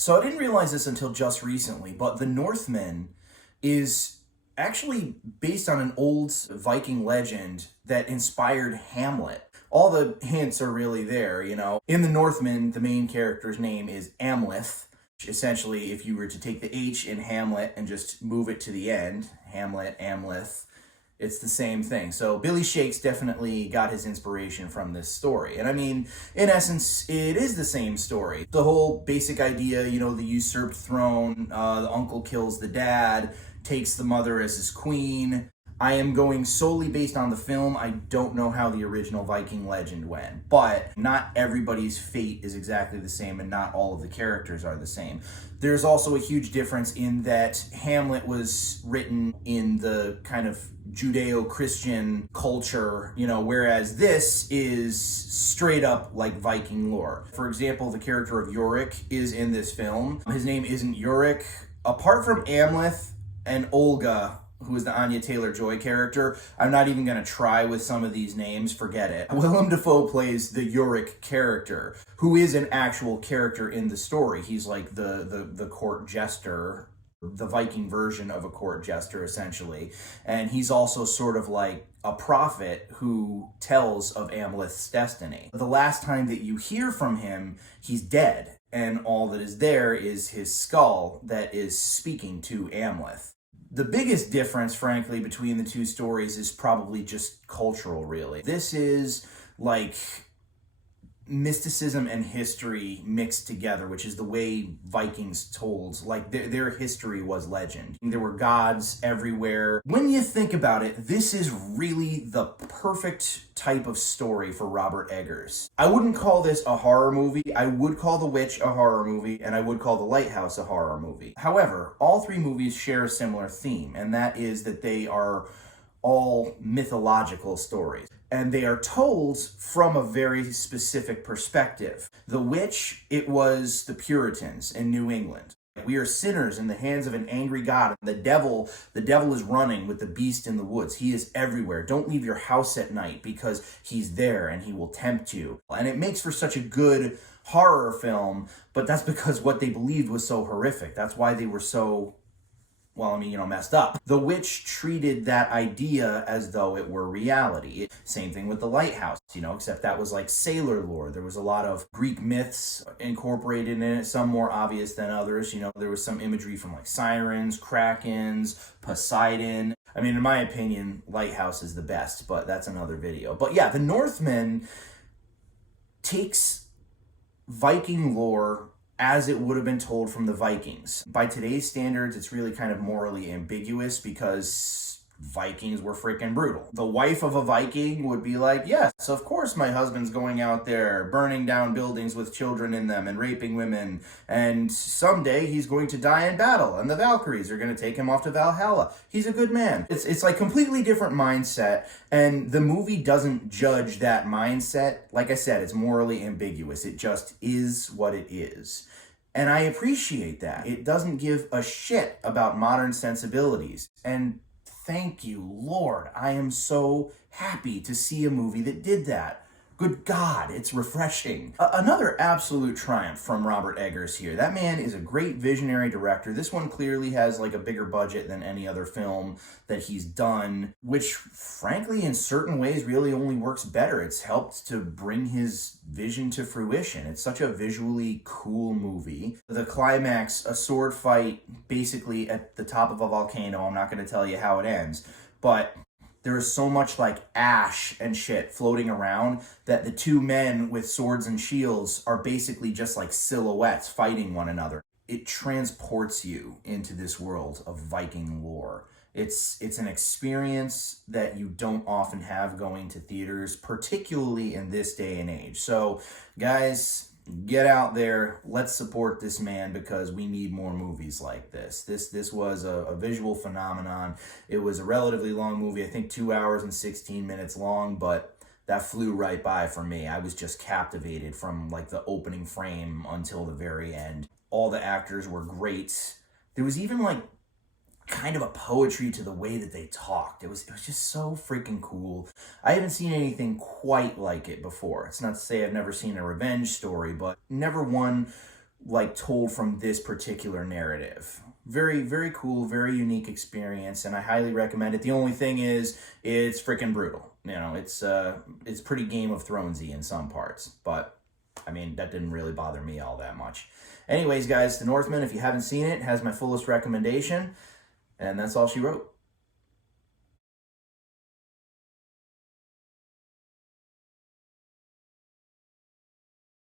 So I didn't realize this until just recently, but the Northman is actually based on an old Viking legend that inspired Hamlet. All the hints are really there, you know. In the Northman, the main character's name is Amleth. Essentially, if you were to take the H in Hamlet and just move it to the end, Hamlet, Amleth, it's the same thing. So Billy Shakes definitely got his inspiration from this story. And I mean, in essence, it is the same story. The whole basic idea, you know, the usurped throne, the uncle kills the dad, takes the mother as his queen. I am going solely based on the film. I don't know how the original Viking legend went, but not everybody's fate is exactly the same and not all of the characters are the same. There's also a huge difference in that Hamlet was written in the kind of Judeo-Christian culture, you know, whereas this is straight up like Viking lore. For example, the character of Yorick is in this film. His name isn't Yorick. Apart from Amleth and Olga, who is the Anya Taylor-Joy character, I'm not even going to try with some of these names, forget it. Willem Dafoe plays the Yorick character, who is an actual character in the story. He's like the court jester, the Viking version of a court jester, essentially. And he's also sort of like a prophet who tells of Amleth's destiny. The last time that you hear from him, he's dead, and all that is there is his skull that is speaking to Amleth. The biggest difference, frankly, between the two stories is probably just cultural, really. This is like mysticism and history mixed together, which is the way Vikings told, like their history was legend. There were gods everywhere. When you think about it, this is really the perfect type of story for Robert Eggers. I wouldn't call this a horror movie. I would call The Witch a horror movie, and I would call The Lighthouse a horror movie. However, all three movies share a similar theme, and that is that they are all mythological stories. And they are told from a very specific perspective. The Witch, it was the Puritans in New England. We are sinners in the hands of an angry God. The devil is running with the beast in the woods. He is everywhere. Don't leave your house at night because he's there and he will tempt you. And it makes for such a good horror film, but that's because what they believed was so horrific. That's why they were so, well, I mean, you know, messed up. The Witch treated that idea as though it were reality. Same thing with The Lighthouse, you know, except that was like sailor lore. There was a lot of Greek myths incorporated in it, some more obvious than others. You know, there was some imagery from like sirens, krakens, Poseidon. I mean, in my opinion, Lighthouse is the best, but that's another video. But yeah, The Northman takes Viking lore as it would have been told from the Vikings. By today's standards, it's really kind of morally ambiguous because Vikings were freaking brutal. The wife of a Viking would be like, yes, of course my husband's going out there burning down buildings with children in them and raping women, and someday he's going to die in battle and the Valkyries are going to take him off to Valhalla. He's a good man. It's like completely different mindset, and the movie doesn't judge that mindset. Like I said, it's morally ambiguous. It just is what it is. And I appreciate that. It doesn't give a shit about modern sensibilities. And thank you, Lord. I am so happy to see a movie that did that. Good God, it's refreshing. Another absolute triumph from Robert Eggers here. That man is a great visionary director. This one clearly has like a bigger budget than any other film that he's done, which frankly in certain ways really only works better. It's helped to bring his vision to fruition. It's such a visually cool movie. The climax, a sword fight basically at the top of a volcano. I'm not going to tell you how it ends, but there is so much like ash and shit floating around that the two men with swords and shields are basically just like silhouettes fighting one another. It transports you into this world of Viking lore. It's an experience that you don't often have going to theaters, particularly in this day and age. So, guys, get out there, let's support this man because we need more movies like this. This was a visual phenomenon. It was a relatively long movie, I think 2 hours and 16 minutes long, but that flew right by for me. I was just captivated from like the opening frame until the very end. All the actors were great. There was even like kind of a poetry to the way that they talked. It was just so freaking cool. I haven't seen anything quite like it before. It's not to say I've never seen a revenge story, but never one like told from this particular narrative. Very, very cool, very unique experience, and I highly recommend it. The only thing is, it's freaking brutal. You know, it's pretty Game of Thronesy in some parts, but I mean, that didn't really bother me all that much. Anyways, guys, The Northman, if you haven't seen it, has my fullest recommendation, and that's all she wrote.